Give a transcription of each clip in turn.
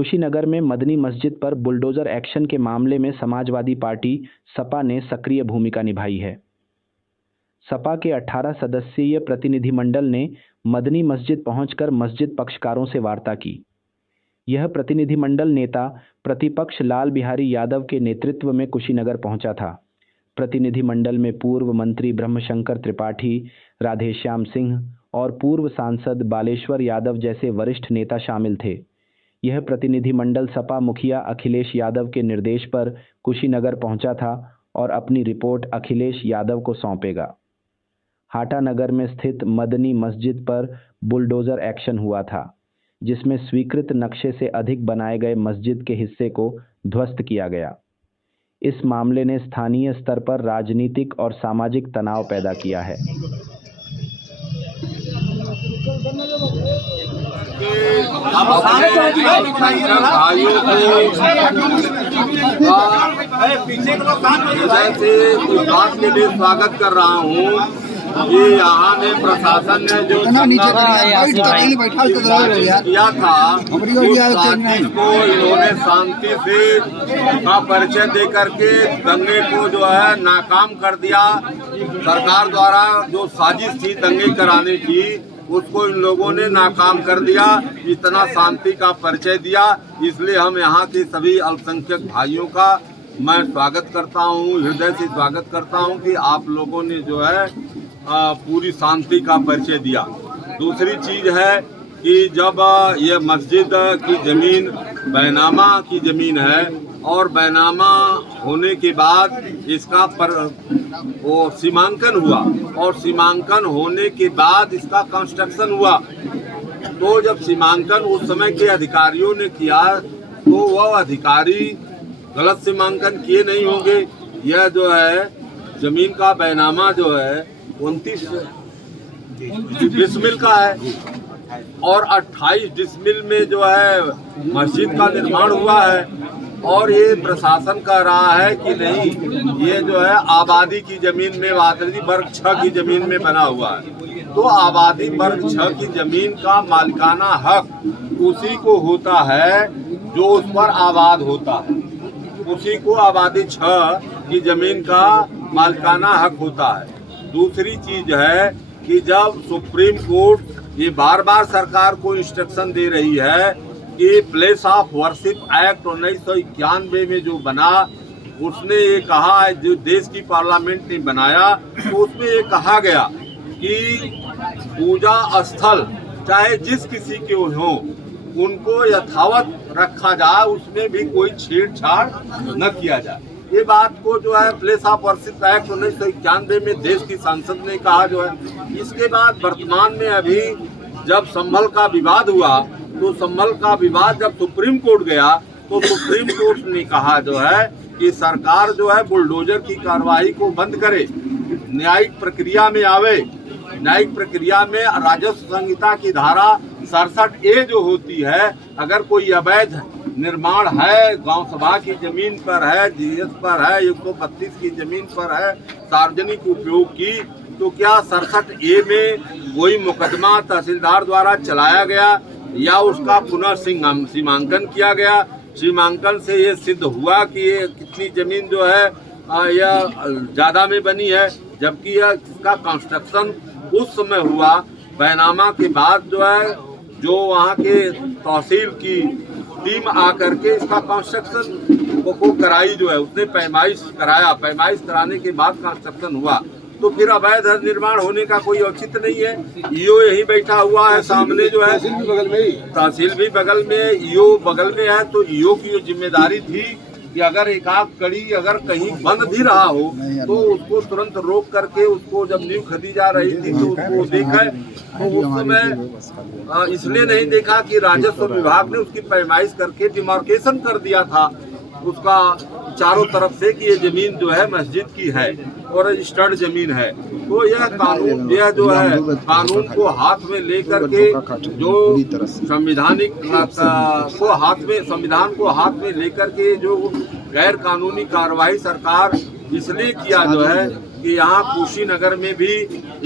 कुशीनगर में मदनी मस्जिद पर बुलडोजर एक्शन के मामले में समाजवादी पार्टी सपा ने सक्रिय भूमिका निभाई है। सपा के 18 सदस्यीय प्रतिनिधिमंडल ने मदनी मस्जिद पहुंचकर मस्जिद पक्षकारों से वार्ता की। यह प्रतिनिधिमंडल नेता प्रतिपक्ष लाल बिहारी यादव के नेतृत्व में कुशीनगर पहुंचा था। प्रतिनिधिमंडल में पूर्व मंत्री ब्रह्मशंकर त्रिपाठी, राधेश्याम सिंह और पूर्व सांसद बालेश्वर यादव जैसे वरिष्ठ नेता शामिल थे। यह प्रतिनिधिमंडल सपा मुखिया अखिलेश यादव के निर्देश पर कुशीनगर पहुंचा था और अपनी रिपोर्ट अखिलेश यादव को सौंपेगा। हाटानगर में स्थित मदनी मस्जिद पर बुलडोजर एक्शन हुआ था, जिसमें स्वीकृत नक्शे से अधिक बनाए गए मस्जिद के हिस्से को ध्वस्त किया गया। इस मामले ने स्थानीय स्तर पर राजनीतिक और सामाजिक तनाव पैदा किया है। इस बात के लिए स्वागत कर रहा हूँ कि यहाँ में प्रशासन ने जो किया था उस को इन्होंने शांति से का परिचय दे करके दंगे को जो है नाकाम कर दिया। सरकार द्वारा जो साजिश थी दंगे कराने की उसको इन लोगों ने नाकाम कर दिया। इतना शांति का परिचय दिया, इसलिए हम यहाँ के सभी अल्पसंख्यक भाइयों का मैं स्वागत करता हूँ, हृदय से स्वागत करता हूँ कि आप लोगों ने जो है पूरी शांति का परिचय दिया। दूसरी चीज है कि जब ये मस्जिद की जमीन बैनामा की जमीन है और बैनामा होने के बाद इसका वो सीमांकन हुआ और सीमांकन होने के बाद इसका कंस्ट्रक्शन हुआ, तो जब सीमांकन उस समय के अधिकारियों ने किया तो वह अधिकारी गलत सीमांकन किए नहीं होंगे। यह जो है जमीन का बैनामा जो है 29 डिसमिल का है और 28 डिसमिल में जो है मस्जिद का निर्माण हुआ है और ये प्रशासन कह रहा है कि नहीं, ये जो है आबादी की जमीन में आबादी वर्ग 6 की जमीन में बना हुआ है। तो आबादी वर्ग 6 की जमीन का मालिकाना हक उसी को होता है जो उस पर आबाद होता है, उसी को आबादी 6 की जमीन का मालिकाना हक होता है। दूसरी चीज है कि जब सुप्रीम कोर्ट ये बार बार सरकार को इंस्ट्रक्शन दे रही है कि प्लेस ऑफ वर्शिप एक्ट 1991 में जो बना उसने ये कहा है, जो देश की पार्लियामेंट ने बनाया तो उसमें ये कहा गया कि पूजा स्थल चाहे जिस किसी के हो उनको यथावत रखा जाए, उसमें भी कोई छेड़छाड़ न किया जाए। ये बात को जो है प्लेस ऑफ वर्शिप एक्ट 1991 में देश की संसद ने कहा जो है। इसके बाद वर्तमान में अभी जब संभल का विवाद हुआ तो संभल का विवाद जब सुप्रीम कोर्ट गया तो सुप्रीम कोर्ट ने कहा जो है कि सरकार जो है बुलडोजर की कार्रवाई को बंद करे, न्यायिक प्रक्रिया में आवे। न्यायिक प्रक्रिया में राजस्व संहिता की धारा 67A जो होती है, अगर कोई अवैध निर्माण है, गांव सभा की जमीन पर है, जीएस पर है, 132 की जमीन पर है, सार्वजनिक उपयोग की, तो क्या 67A में कोई मुकदमा तहसीलदार द्वारा चलाया गया या उसका पुनः सीमांकन किया गया? सीमांकन से ये सिद्ध हुआ कि ये कितनी जमीन जो है यह ज्यादा में बनी है, जबकि यह इसका कंस्ट्रक्शन उस समय हुआ बैनामा के बाद जो है, जो वहाँ के तहसील की टीम आकर के इसका कंस्ट्रक्शन को कराई जो है, उसने पैमाइश कराया, पैमाइश कराने के बाद कंस्ट्रक्शन हुआ। तो फिर अवैध निर्माण होने का कोई औचित्य नहीं है। ईओ यही बैठा हुआ है सामने जो है, तहसील भी बगल में ही, तहसील भी बगल में, ईओ बगल में है। तो ईओ की जो जिम्मेदारी थी कि अगर एक आध कड़ी अगर कहीं बंद भी रहा हो तो उसको तुरंत रोक करके, उसको जब नींव खदी जा रही थी तो उसको देखे, तो उस समय इसलिए नहीं देखा कि राजस्व विभाग ने उसकी पैमाइश करके डिमार्केशन कर दिया था उसका चारों तरफ से कि ये जमीन जो है मस्जिद की है और रजिस्टर्ड जमीन है। तो यह कानून, यह जो है कानून को हाथ में लेकर के, जो संविधानिक को हाथ में, संविधान को हाथ में लेकर के जो गैर कानूनी कार्रवाई सरकार इसलिए किया जो है कि यहाँ कुशीनगर में भी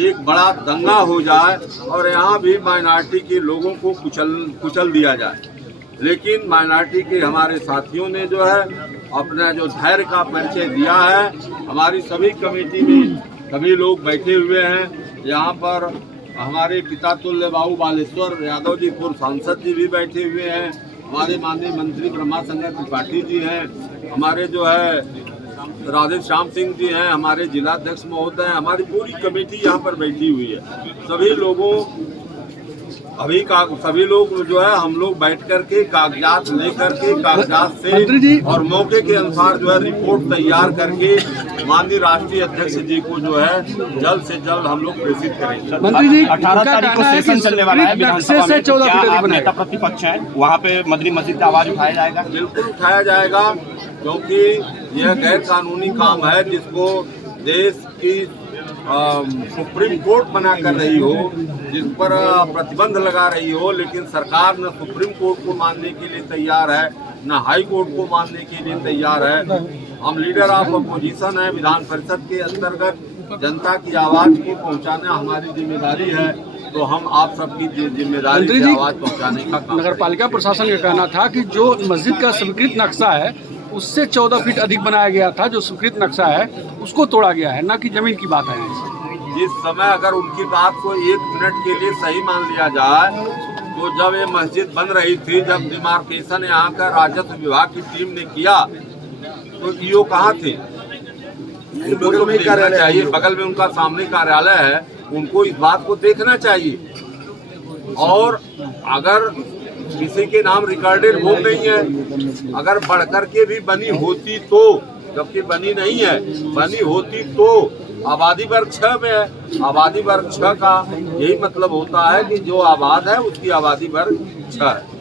एक बड़ा दंगा हो जाए और यहाँ भी माइनॉरिटी के लोगों को कुचल दिया जाए। लेकिन माइनॉरिटी के हमारे साथियों ने जो है अपना जो धैर्य का परिचय दिया है। हमारी सभी कमेटी में सभी लोग बैठे हुए हैं। यहाँ पर हमारे पिता तुल्य बाबू बालेश्वर यादव जी पूर्व सांसद जी भी बैठे हुए हैं। हमारे माननीय मंत्री ब्रह्मा शंकर त्रिपाठी जी हैं। हमारे जो है राधे श्याम सिंह जी हैं। हमारे जिलाध्यक्ष महोदय हैं। हमारी पूरी कमेटी यहाँ पर बैठी हुई है। सभी लोगों सभी लोग जो है हम लोग बैठ करके कागजात लेकर के कागजात से और मौके के अनुसार जो है रिपोर्ट तैयार करके माननीय राष्ट्रीय अध्यक्ष जी को जो है जल्द से जल्द हम लोग प्रेषित करेंगे। मंत्री जी 18 तारीख को सेशन चलने वाला है विधानसभा में। 14 क्या आप फीट नेता प्रतिपक्ष हैं, वहाँ पे मदनी मस्जिद का आवाज उठाया जाएगा? बिल्कुल उठाया जाएगा, क्योंकि यह गैर कानूनी काम है जिसको देश की सुप्रीम कोर्ट बना कर रही हो, जिस पर प्रतिबंध लगा रही हो, लेकिन सरकार न सुप्रीम कोर्ट को मानने के लिए तैयार है न हाई कोर्ट को मानने के लिए तैयार है। हम लीडर ऑफ अपोजिशन है, विधान परिषद के अंतर्गत जनता की आवाज को पहुंचाना हमारी जिम्मेदारी है, तो हम आप सबकी जिम्मेदारी से आवाज पहुंचाने का काम। नगर पालिका प्रशासन का कहना था कि जो मस्जिद का स्वीकृत नक्शा है उससे 14 फीट अधिक बनाया गया था, जो स्वीकृत नक्शा है उसको तोड़ा गया है, न कि जमीन की बात है। जिस समय अगर उनकी बात को 1 मिनट के लिए सही मान लिया जाए, तो जब ये मस्जिद बन रही थी, जब डिमार्केशन यहाँ का राजस्व विभाग की टीम ने किया, तो ईओ कहाँ थे? उनको तो देखना चाहिए, बगल में उनका सामने कार्यालय है, उनको इस बात को देखना चाहिए। और अगर किसी के नाम रिकॉर्डेड भूमि नहीं है, अगर बढ़कर के भी बनी होती तो, जबकि बनी नहीं है, बनी होती तो आबादी वर्ग 6 में है। आबादी वर्ग 6 का यही मतलब होता है कि जो आबाद है उसकी आबादी वर्ग 6 है।